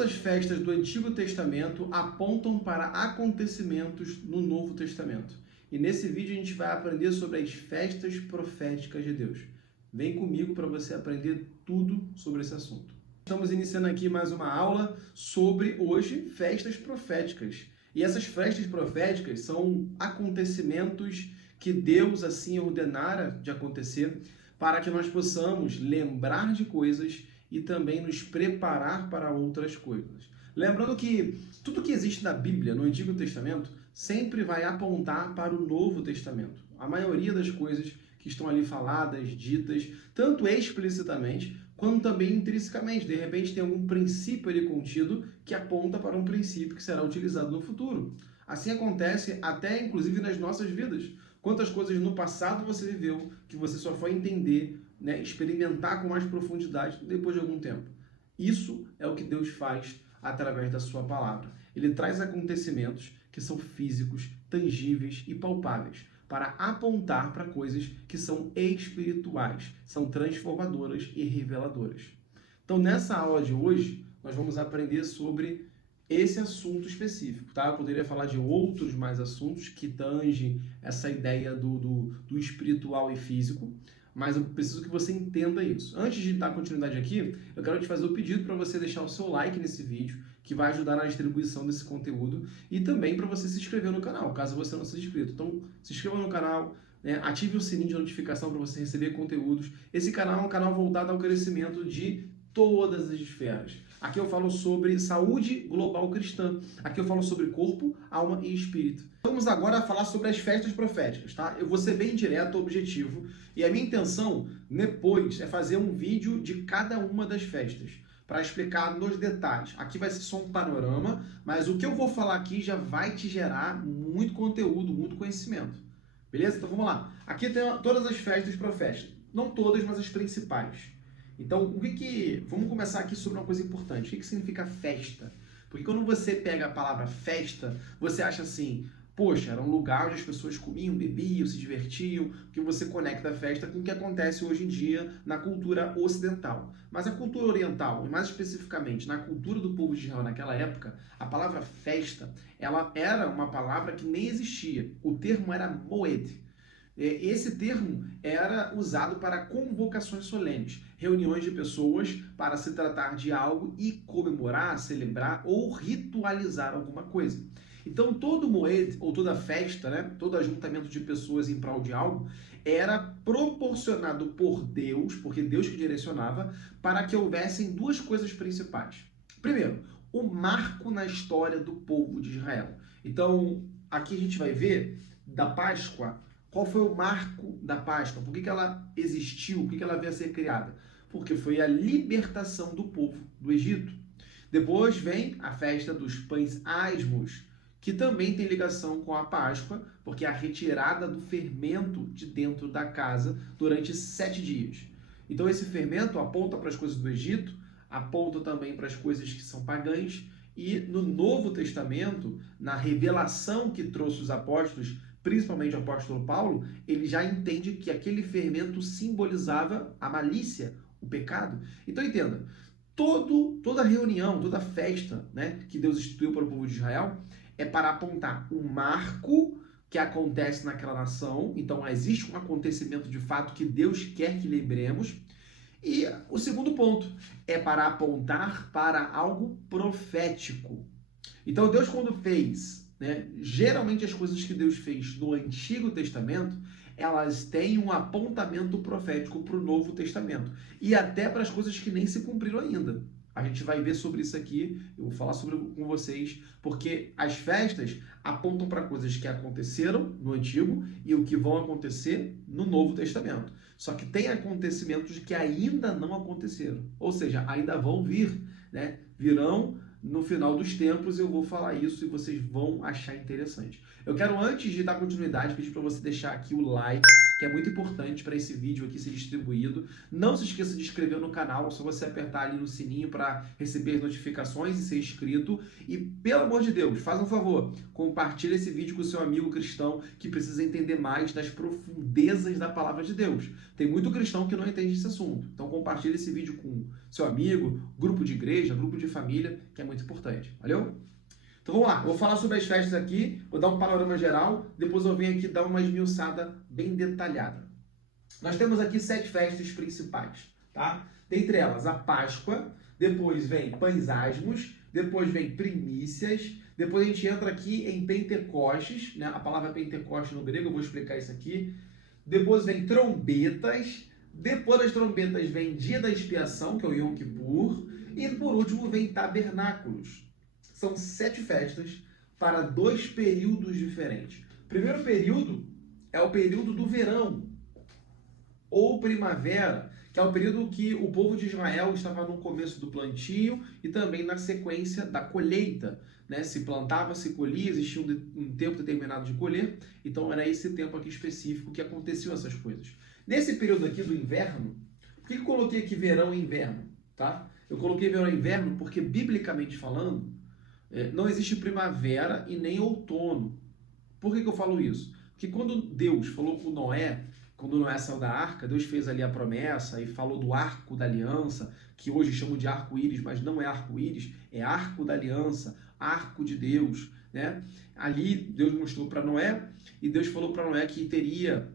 Todas as festas do Antigo Testamento apontam para acontecimentos no Novo Testamento. E nesse vídeo a gente vai aprender sobre as festas proféticas de Deus. Vem comigo para você aprender tudo sobre esse assunto. Estamos iniciando aqui mais uma aula sobre, hoje, festas proféticas. E essas festas proféticas são acontecimentos que Deus assim ordenara de acontecer para que nós possamos lembrar de coisas e também nos preparar para outras coisas. Lembrando que tudo que existe na Bíblia, no Antigo Testamento, sempre vai apontar para o Novo Testamento. A maioria das coisas que estão ali faladas, ditas, tanto explicitamente, quanto também intrinsecamente. De repente tem algum princípio ali contido que aponta para um princípio que será utilizado no futuro. Assim acontece até, inclusive, nas nossas vidas. Quantas coisas no passado você viveu que você só foi entender, experimentar com mais profundidade depois de algum tempo. Isso é o que Deus faz através da sua palavra. Ele traz acontecimentos que são físicos, tangíveis e palpáveis para apontar para coisas que são espirituais, são transformadoras e reveladoras. Então, nessa aula de hoje, nós vamos aprender sobre esse assunto específico, tá? Eu poderia falar de outros mais assuntos que tangem essa ideia do espiritual e físico, mas eu preciso que você entenda isso. Antes de dar continuidade aqui, eu quero te fazer o pedido para você deixar o seu like nesse vídeo, que vai ajudar na distribuição desse conteúdo, e também para você se inscrever no canal, caso você não seja inscrito. Então, se inscreva no canal, ative o sininho de notificação para você receber conteúdos. Esse canal é um canal voltado ao crescimento de todas as esferas. Aqui eu falo sobre saúde global cristã. Aqui eu falo sobre corpo, alma e espírito. Vamos agora falar sobre as festas proféticas, tá? Eu vou ser bem direto, objetivo, e a minha intenção depois é fazer um vídeo de cada uma das festas, para explicar nos detalhes. Aqui vai ser só um panorama, mas o que eu vou falar aqui já vai te gerar muito conteúdo, muito conhecimento. Beleza? Então vamos lá. Aqui tem todas as festas proféticas. Não todas, mas as principais. Então, vamos começar aqui sobre uma coisa importante. O que significa festa? Porque quando você pega a palavra festa, você acha assim, poxa, era um lugar onde as pessoas comiam, bebiam, se divertiam, porque você conecta a festa com o que acontece hoje em dia na cultura ocidental. Mas a cultura oriental, e mais especificamente na cultura do povo de Israel naquela época, a palavra festa, ela era uma palavra que nem existia. O termo era moed. Esse termo era usado para convocações solenes, reuniões de pessoas para se tratar de algo e comemorar, celebrar ou ritualizar alguma coisa. Então todo moed, ou toda festa, todo ajuntamento de pessoas em prol de algo, era proporcionado por Deus, porque Deus que direcionava, para que houvessem duas coisas principais. Primeiro, o marco na história do povo de Israel. Então, aqui a gente vai ver da Páscoa. Qual foi o marco da Páscoa? Por que ela existiu? Por que ela veio a ser criada? Porque foi a libertação do povo do Egito. Depois vem a festa dos pães asmos, que também tem ligação com a Páscoa, porque é a retirada do fermento de dentro da casa durante 7 dias. Então esse fermento aponta para as coisas do Egito, aponta também para as coisas que são pagãs, e no Novo Testamento, na revelação que trouxe os apóstolos, principalmente o apóstolo Paulo, ele já entende que aquele fermento simbolizava a malícia, o pecado. Então entenda, toda reunião, toda festa, que Deus instituiu para o povo de Israel é para apontar um marco que acontece naquela nação. Então existe um acontecimento de fato que Deus quer que lembremos. E o segundo ponto é para apontar para algo profético. Então Deus, quando fez, geralmente as coisas que Deus fez no Antigo Testamento, elas têm um apontamento profético para o Novo Testamento. E até para as coisas que nem se cumpriram ainda. A gente vai ver sobre isso aqui, eu vou falar com vocês, porque as festas apontam para coisas que aconteceram no Antigo e o que vão acontecer no Novo Testamento. Só que tem acontecimentos que ainda não aconteceram, ou seja, ainda vão vir, virão no final dos tempos. Eu vou falar isso e vocês vão achar interessante. Eu quero, antes de dar continuidade, pedir para você deixar aqui o like, que é muito importante para esse vídeo aqui ser distribuído. Não se esqueça de inscrever no canal, é só você apertar ali no sininho para receber as notificações e ser inscrito. E, pelo amor de Deus, faz um favor, compartilhe esse vídeo com o seu amigo cristão que precisa entender mais das profundezas da palavra de Deus. Tem muito cristão que não entende esse assunto. Então, compartilhe esse vídeo com seu amigo, grupo de igreja, grupo de família, que é muito importante. Valeu? Então vamos lá, vou falar sobre as festas aqui, vou dar um panorama geral, depois eu venho aqui dar uma esmiuçada bem detalhada. Nós temos aqui 7 festas principais, tá? Dentre elas a Páscoa, depois vem Pães Asmos, depois vem Primícias, depois a gente entra aqui em Pentecostes, né? A palavra Pentecoste no grego, eu vou explicar isso aqui. Depois vem Trombetas, depois das Trombetas vem Dia da Expiação, que é o Yom Kippur, e por último vem Tabernáculos. São 7 festas para 2 períodos diferentes. O primeiro período é o período do verão, ou primavera, que é o período que o povo de Israel estava no começo do plantio e também na sequência da colheita, né? Se plantava, se colhia, existia um tempo determinado de colher, então era esse tempo aqui específico que aconteciam essas coisas. Nesse período aqui do inverno, por que eu coloquei aqui verão e inverno? Tá? Eu coloquei verão e inverno porque, biblicamente falando, não existe primavera e nem outono. Por que eu falo isso? Porque quando Deus falou com Noé, quando Noé saiu da arca, Deus fez ali a promessa e falou do arco da aliança, que hoje chamam de arco-íris, mas não é arco-íris, é arco da aliança, arco de Deus, né? Ali Deus mostrou para Noé e Deus falou para Noé que teria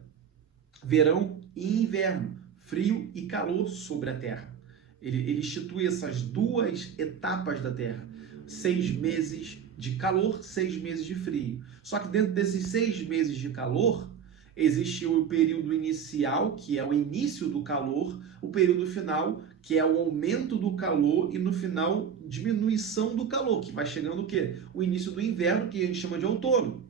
verão e inverno, frio e calor sobre a terra. Ele institui essas 2 etapas da terra. 6 meses de calor, 6 meses de frio. Só que dentro desses 6 meses de calor, existe o período inicial, que é o início do calor, o período final, que é o aumento do calor, e no final, diminuição do calor, que vai chegando o quê? O início do inverno, que a gente chama de outono.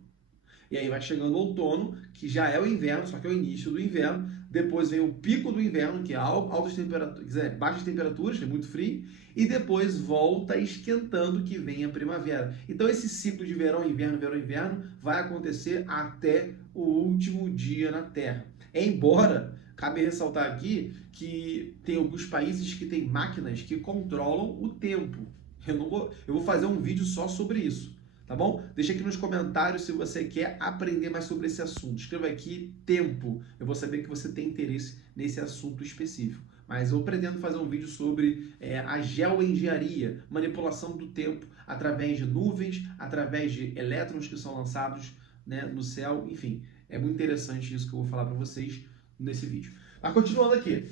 E aí vai chegando o outono, que já é o inverno, só que é o início do inverno. Depois vem o pico do inverno, que é altas temperaturas, baixas temperaturas, que é muito frio. E depois volta esquentando, que vem a primavera. Então esse ciclo de verão, inverno, verão, inverno vai acontecer até o último dia na Terra. Embora, cabe ressaltar aqui que tem alguns países que têm máquinas que controlam o tempo. Eu vou fazer um vídeo só sobre isso. Tá bom? Deixa aqui nos comentários se você quer aprender mais sobre esse assunto. Escreva aqui tempo. Eu vou saber que você tem interesse nesse assunto específico. Mas eu pretendo fazer um vídeo sobre a geoengenharia, manipulação do tempo através de nuvens, através de elétrons que são lançados, né, no céu. Enfim, é muito interessante isso que eu vou falar para vocês nesse vídeo. Mas continuando aqui.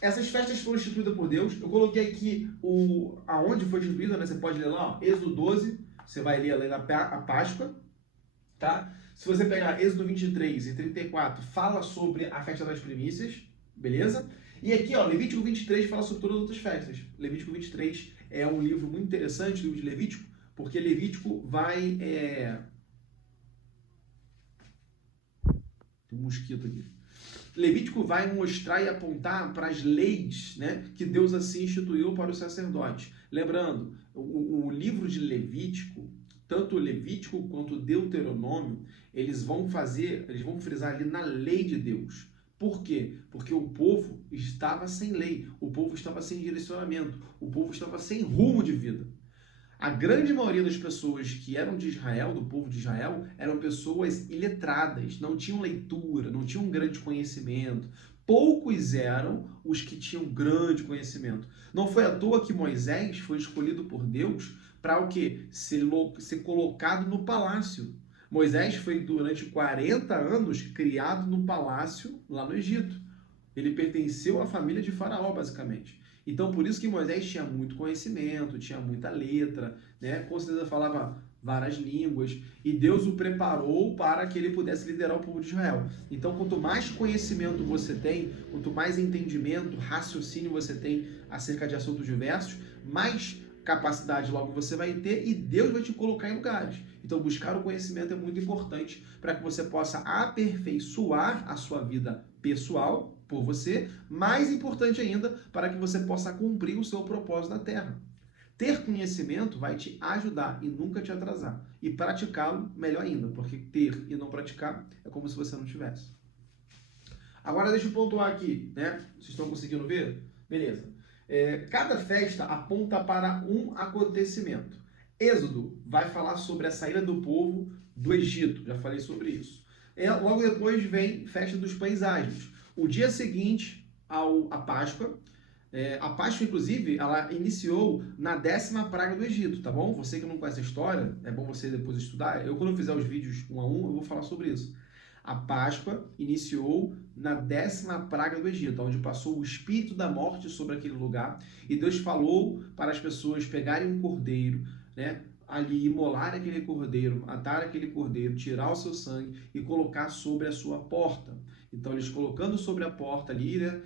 Essas festas foram instituídas por Deus. Eu coloquei aqui aonde foi instituída, né? Você pode ler lá, ó, Êxodo 12. Você vai ler a Páscoa, tá? Se você pegar Êxodo 23 e 34, fala sobre a festa das primícias, beleza? E aqui, ó, Levítico 23 fala sobre todas as outras festas. Levítico 23 é um livro muito interessante, o livro de Levítico, porque Levítico vai... Tem um mosquito aqui. Levítico vai mostrar e apontar para as leis, né, que Deus assim instituiu para os sacerdotes. Lembrando, o livro de Levítico, tanto Levítico quanto Deuteronômio, eles vão frisar ali na lei de Deus. Por quê? Porque o povo estava sem lei, o povo estava sem direcionamento, o povo estava sem rumo de vida. A grande maioria das pessoas que eram de Israel, do povo de Israel, eram pessoas iletradas, não tinham leitura, não tinham grande conhecimento. Poucos eram os que tinham grande conhecimento. Não foi à toa que Moisés foi escolhido por Deus para o quê? Ser colocado no palácio. Moisés foi durante 40 anos criado no palácio lá no Egito. Ele pertenceu à família de Faraó, basicamente. Então, por isso que Moisés tinha muito conhecimento, tinha muita letra, né? Com certeza falava várias línguas, e Deus o preparou para que ele pudesse liderar o povo de Israel. Então, quanto mais conhecimento você tem, quanto mais entendimento, raciocínio você tem acerca de assuntos diversos, mais capacidade logo você vai ter e Deus vai te colocar em lugares. Então, buscar o conhecimento é muito importante para que você possa aperfeiçoar a sua vida pessoal por você, mais importante ainda, para que você possa cumprir o seu propósito na Terra. Ter conhecimento vai te ajudar e nunca te atrasar. E praticá-lo, melhor ainda, porque ter e não praticar é como se você não tivesse. Agora deixa eu pontuar aqui, né? Vocês estão conseguindo ver? Beleza. Cada festa aponta para um acontecimento. Êxodo vai falar sobre a saída do povo do Egito, já falei sobre isso. Logo depois vem festa dos pães asmos. O dia seguinte à Páscoa, a Páscoa, inclusive, ela iniciou na 10ª praga do Egito, tá bom? Você que não conhece a história, é bom você depois estudar. Quando eu fizer os vídeos 1 a 1, eu vou falar sobre isso. A Páscoa iniciou na 10ª praga do Egito, onde passou o espírito da morte sobre aquele lugar, e Deus falou para as pessoas pegarem um cordeiro, né, ali imolar aquele cordeiro, matar aquele cordeiro, tirar o seu sangue e colocar sobre a sua porta. Então eles colocando sobre a porta ali, né,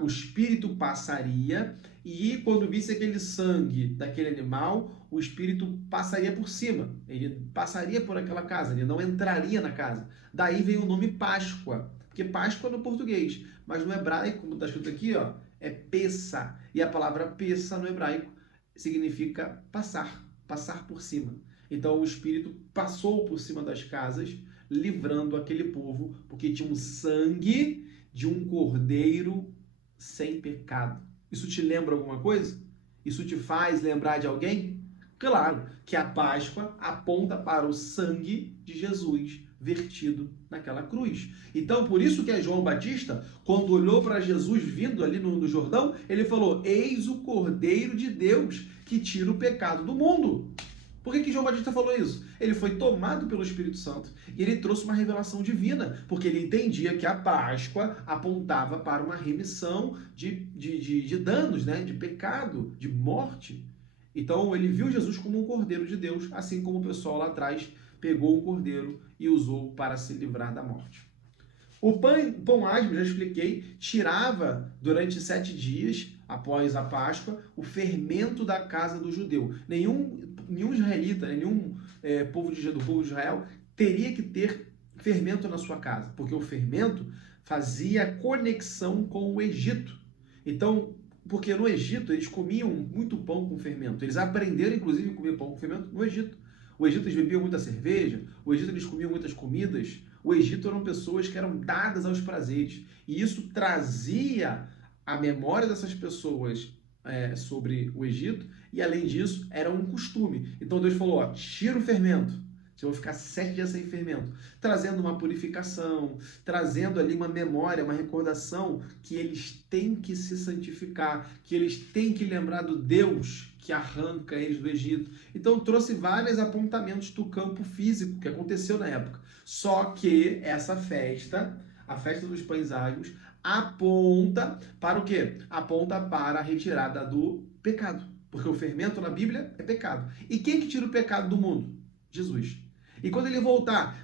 o espírito passaria, e quando visse aquele sangue daquele animal, o espírito passaria por cima, ele passaria por aquela casa, ele não entraria na casa. Daí veio o nome Páscoa, porque Páscoa no português, mas no hebraico, como está escrito aqui, ó, é Pessa, e a palavra Pessa no hebraico significa passar, passar por cima. Então o espírito passou por cima das casas, livrando aquele povo, porque tinha um sangue de um cordeiro sem pecado. Isso te lembra alguma coisa? Isso te faz lembrar de alguém? Claro que a Páscoa aponta para o sangue de Jesus vertido naquela cruz. Então, por isso que João Batista, quando olhou para Jesus vindo ali no Jordão, ele falou: eis o Cordeiro de Deus que tira o pecado do mundo. Por que João Batista falou isso? Ele foi tomado pelo Espírito Santo e ele trouxe uma revelação divina, porque ele entendia que a Páscoa apontava para uma remissão de danos, né? De pecado, de morte. Então ele viu Jesus como um cordeiro de Deus, assim como o pessoal lá atrás pegou o cordeiro e usou para se livrar da morte. O pão asmo, já expliquei, tirava durante 7 dias após a Páscoa o fermento da casa do judeu. Nenhum israelita, nenhum povo do povo de Israel teria que ter fermento na sua casa, porque o fermento fazia conexão com o Egito. Então, porque no Egito eles comiam muito pão com fermento. Eles aprenderam, inclusive, a comer pão com fermento no Egito. O Egito eles bebiam muita cerveja, o Egito eles comiam muitas comidas. O Egito eram pessoas que eram dadas aos prazeres. E isso trazia a memória dessas pessoas sobre o Egito, e além disso, era um costume. Então Deus falou: ó, tira o fermento. Vocês vão ficar 7 dias sem fermento, trazendo uma purificação, trazendo ali uma memória, uma recordação que eles têm que se santificar, que eles têm que lembrar do Deus que arranca eles do Egito. Então trouxe vários apontamentos do campo físico que aconteceu na época. Só que essa festa, a festa dos pães asmos, aponta para o quê? Aponta para a retirada do pecado. Porque o fermento na Bíblia é pecado. E quem que tira o pecado do mundo? Jesus. E quando ele voltar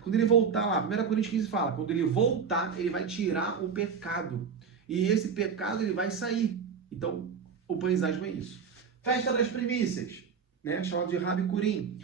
lá, 1 Coríntios 15 fala, quando ele voltar, ele vai tirar o pecado. E esse pecado ele vai sair. Então, o pães asmos é isso. Festa das primícias, né? Chamado de Rabi Kurim.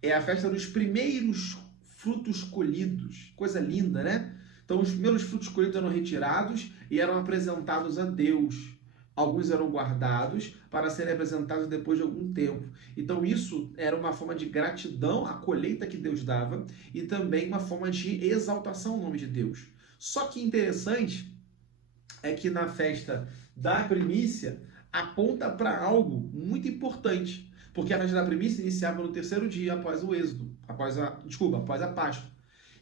É a festa dos primeiros frutos colhidos. Coisa linda, né? Então, os primeiros frutos colhidos eram retirados e eram apresentados a Deus. Alguns eram guardados para serem apresentados depois de algum tempo. Então isso era uma forma de gratidão à colheita que Deus dava e também uma forma de exaltação ao nome de Deus. Só que interessante é que na festa da primícia aponta para algo muito importante, porque a festa da primícia iniciava no 3º dia após o Êxodo, após a Páscoa.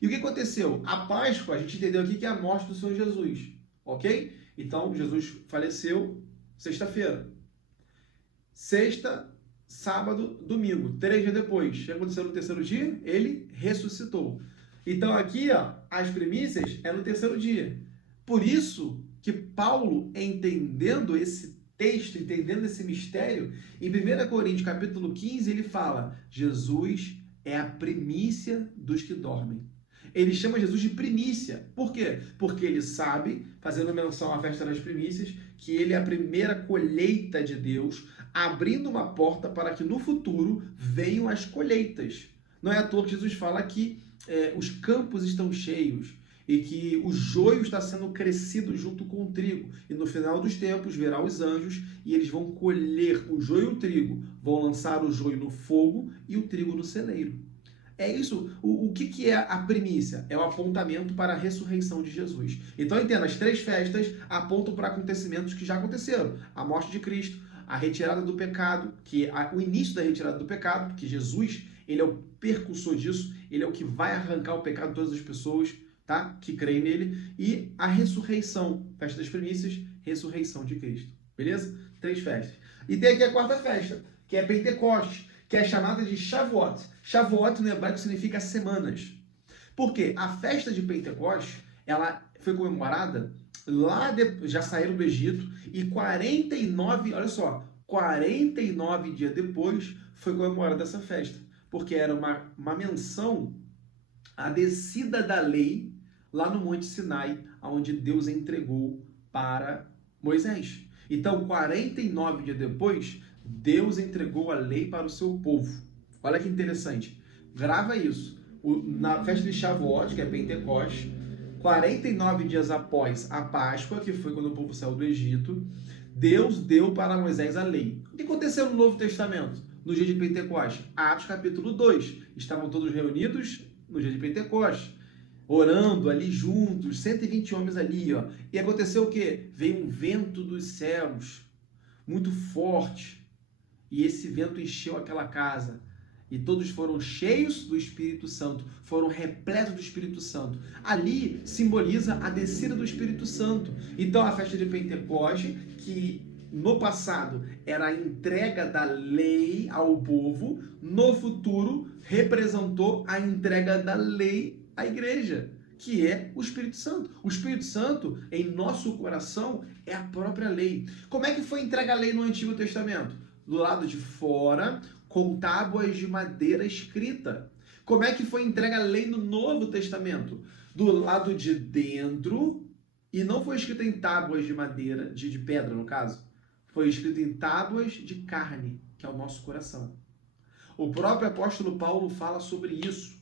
E o que aconteceu? A Páscoa, a gente entendeu aqui que é a morte do Senhor Jesus, ok? Então, Jesus faleceu sexta-feira. Sexta, sábado, domingo. 3 dias depois. O que aconteceu no 3º dia? Ele ressuscitou. Então, aqui, ó, as primícias é no 3º dia. Por isso que Paulo, entendendo esse texto, entendendo esse mistério, em 1 Coríntios, capítulo 15, ele fala: Jesus é a primícia dos que dormem. Ele chama Jesus de primícia. Por quê? Porque ele sabe, fazendo menção à festa das primícias, que ele é a primeira colheita de Deus, abrindo uma porta para que no futuro venham as colheitas. Não é à toa que Jesus fala que os campos estão cheios e que o joio está sendo crescido junto com o trigo. E no final dos tempos verá os anjos e eles vão colher o joio e o trigo, vão lançar o joio no fogo e o trigo no celeiro. É isso. O que é a primícia? É o apontamento para a ressurreição de Jesus. Então entenda, as 3 festas apontam para acontecimentos que já aconteceram. A morte de Cristo, a retirada do pecado, que é o início da retirada do pecado, porque Jesus, ele é o percussor disso, ele é o que vai arrancar o pecado de todas as pessoas, tá? Que creem nele, e a ressurreição, festa das primícias, ressurreição de Cristo. Beleza? 3 festas. E tem aqui a 4ª festa, que é Pentecostes, que é chamada de Shavuot. Shavuot no hebraico significa semanas. Por quê? A festa de Pentecostes, ela foi comemorada já saíram do Egito e 49, olha só, 49 dias depois foi comemorada essa festa, porque era uma menção à descida da lei lá no Monte Sinai, onde Deus entregou para Moisés. Então, 49 dias depois, Deus entregou a lei para o seu povo. Olha que interessante. Grava isso. Na festa de Shavuot, que é Pentecostes, 49 dias após a Páscoa, que foi quando o povo saiu do Egito, Deus deu para Moisés a lei. O que aconteceu no Novo Testamento? No dia de Pentecostes? Atos capítulo 2. Estavam todos reunidos no dia de Pentecostes, orando ali juntos, 120 homens ali, ó. E aconteceu o quê? Veio um vento dos céus, muito forte, e esse vento encheu aquela casa. E todos foram cheios do Espírito Santo, foram repletos do Espírito Santo. Ali simboliza a descida do Espírito Santo. Então a festa de Pentecostes, que no passado era a entrega da lei ao povo, no futuro representou a entrega da lei à igreja, que é o Espírito Santo. O Espírito Santo, em nosso coração, é a própria lei. Como é que foi entregue a lei no Antigo Testamento? Do lado de fora, com tábuas de madeira escrita. Como é que foi entregue a lei no Novo Testamento? Do lado de dentro, e não foi escrita em tábuas de madeira, de pedra no caso, foi escrita em tábuas de carne, que é o nosso coração. O próprio apóstolo Paulo fala sobre isso.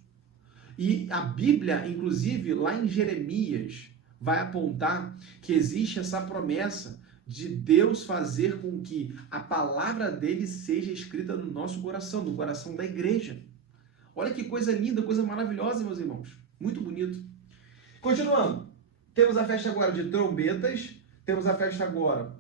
E a Bíblia, inclusive, lá em Jeremias, vai apontar que existe essa promessa de Deus fazer com que a palavra dele seja escrita no nosso coração, no coração da igreja. Olha que coisa linda, coisa maravilhosa, meus irmãos. Muito bonito. Continuando. Temos a festa agora de trombetas, temos a festa agora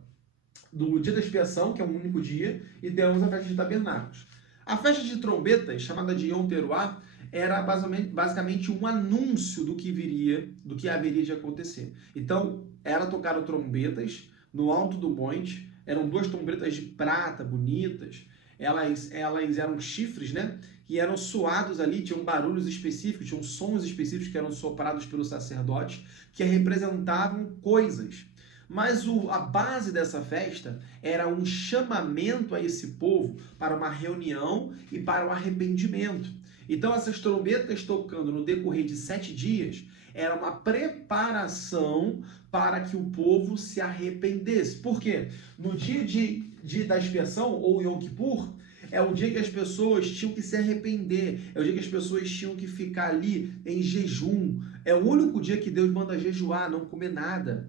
do dia da expiação, que é um único dia, e temos a festa de tabernáculos. A festa de trombetas, chamada de Yom Teruah, era basicamente um anúncio do que viria, do que haveria de acontecer. Então, era tocar trombetas no alto do monte, eram 2 trombetas de prata, bonitas, elas eram chifres, né? E eram soados ali, tinham barulhos específicos, tinham sons específicos que eram soprados pelos sacerdotes, que representavam coisas. Mas a base dessa festa era um chamamento a esse povo para uma reunião e para o arrependimento. Então essas trombetas tocando no decorrer de 7 dias, era uma preparação para que o povo se arrependesse. Por quê? No dia da expiação, ou Yom Kippur, é o dia que as pessoas tinham que se arrepender, é o dia que as pessoas tinham que ficar ali em jejum. É o único dia que Deus manda jejuar, não comer nada.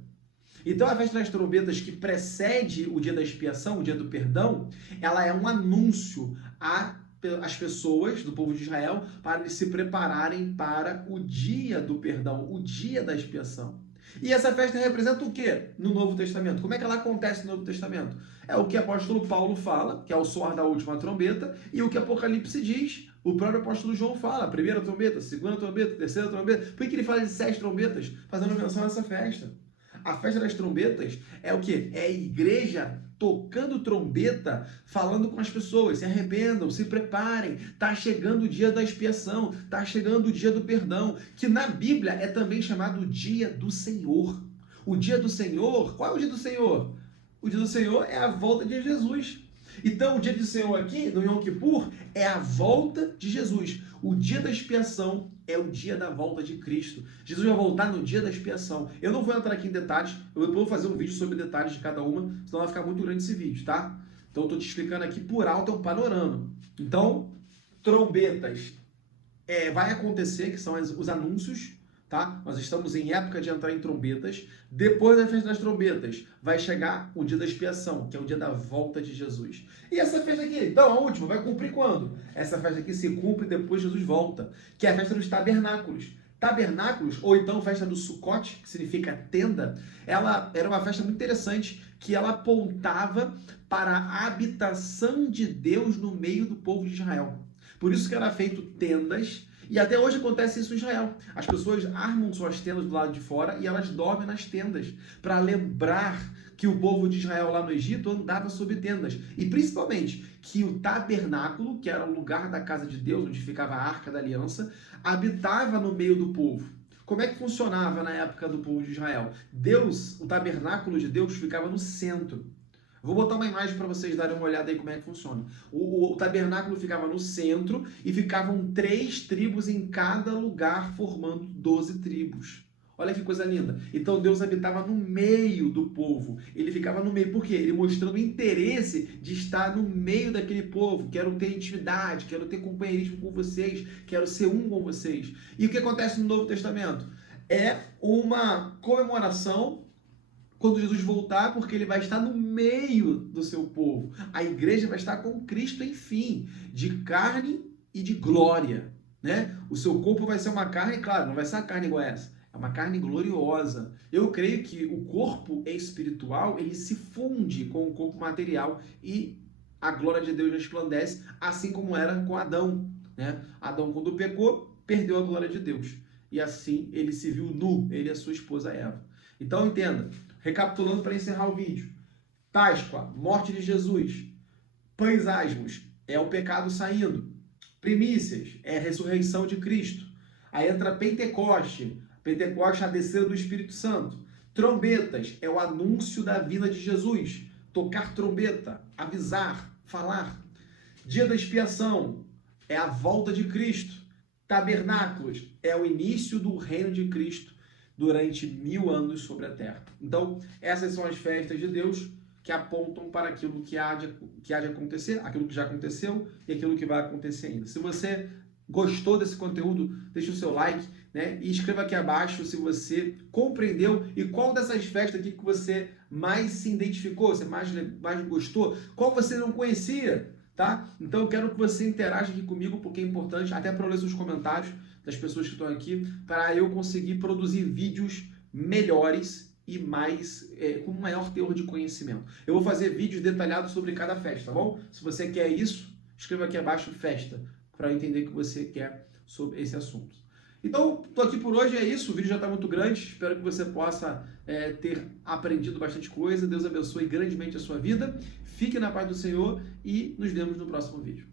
Então a festa das trombetas, que precede o dia da expiação, o dia do perdão, ela é um anúncio às pessoas do povo de Israel para eles se prepararem para o dia do perdão, o dia da expiação. E essa festa representa o quê no Novo Testamento? Como é que ela acontece no Novo Testamento? É o que o apóstolo Paulo fala, que é o soar da última trombeta, e o que Apocalipse diz, o próprio apóstolo João fala, 1ª trombeta, 2ª trombeta, 3ª trombeta. Por que ele fala de 7 trombetas? Fazendo menção a essa festa. A festa das trombetas é o quê? É a igreja tocando trombeta, falando com as pessoas, se arrependam, se preparem, está chegando o dia da expiação, está chegando o dia do perdão, que na Bíblia é também chamado dia do Senhor. O dia do Senhor, qual é o dia do Senhor? O dia do Senhor é a volta de Jesus. Então o dia do Senhor aqui, no Yom Kippur, é a volta de Jesus. O dia da expiação é o dia da volta de Cristo. Jesus vai voltar no dia da expiação. Eu não vou entrar aqui em detalhes, eu vou fazer um vídeo sobre detalhes de cada uma, senão vai ficar muito grande esse vídeo, tá? Então eu estou te explicando aqui por alto, é um panorama. Então, trombetas vai acontecer, que são os anúncios tá? Nós estamos em época de entrar em trombetas. Depois da festa das trombetas, vai chegar o dia da expiação, que é o dia da volta de Jesus. E essa festa aqui, então, a última, vai cumprir quando? Essa festa aqui se cumpre depois de Jesus volta, que é a festa dos tabernáculos. Tabernáculos, ou então festa do Sucote, que significa tenda, ela era uma festa muito interessante, que ela apontava para a habitação de Deus no meio do povo de Israel. Por isso que era feito tendas, e até hoje acontece isso em Israel. As pessoas armam suas tendas do lado de fora e elas dormem nas tendas, para lembrar que o povo de Israel lá no Egito andava sob tendas. E principalmente que o tabernáculo, que era o lugar da casa de Deus, onde ficava a Arca da Aliança, habitava no meio do povo. Como é que funcionava na época do povo de Israel? Deus, o tabernáculo de Deus ficava no centro. Vou botar uma imagem para vocês darem uma olhada aí como é que funciona. O tabernáculo ficava no centro e ficavam 3 tribos em cada lugar, formando 12 tribos. Olha que coisa linda. Então Deus habitava no meio do povo. Ele ficava no meio. Por quê? Ele mostrando o interesse de estar no meio daquele povo. Quero ter intimidade, quero ter companheirismo com vocês, quero ser um com vocês. E o que acontece no Novo Testamento? É uma comemoração quando Jesus voltar, porque ele vai estar no meio do seu povo. A igreja vai estar com Cristo, enfim, de carne e de glória, né? O seu corpo vai ser uma carne, claro, não vai ser uma carne igual essa, é uma carne gloriosa. Eu creio que o corpo espiritual, ele se funde com o corpo material e a glória de Deus resplandece, assim como era com Adão, né? Adão, quando pecou, perdeu a glória de Deus. E assim ele se viu nu, ele e a sua esposa Eva. Então entenda, recapitulando para encerrar o vídeo: Páscoa, morte de Jesus. Pães asmos, é o pecado saindo. Primícias, é a ressurreição de Cristo. Aí entra Pentecoste. Pentecoste é a descida do Espírito Santo. Trombetas, é o anúncio da vinda de Jesus. Tocar trombeta, avisar, falar. Dia da expiação, é a volta de Cristo. Tabernáculos, é o início do reino de Cristo durante 1000 anos sobre a terra. Então, essas são as festas de Deus que apontam para aquilo que há de acontecer, aquilo que já aconteceu e aquilo que vai acontecer ainda. Se você gostou desse conteúdo, deixe o seu like, né? E escreva aqui abaixo se você compreendeu e qual dessas festas aqui que você mais se identificou, você mais gostou, qual você não conhecia, tá? Então eu quero que você interaja aqui comigo, porque é importante, até para eu ler seus comentários das pessoas que estão aqui, para eu conseguir produzir vídeos melhores e mais com maior teor de conhecimento. Eu vou fazer vídeos detalhados sobre cada festa, tá bom? Se você quer isso, escreva aqui abaixo festa, para eu entender o que você quer sobre esse assunto. Então, tô aqui por hoje, é isso. O vídeo já está muito grande. Espero que você possa ter aprendido bastante coisa. Deus abençoe grandemente a sua vida. Fique na paz do Senhor e nos vemos no próximo vídeo.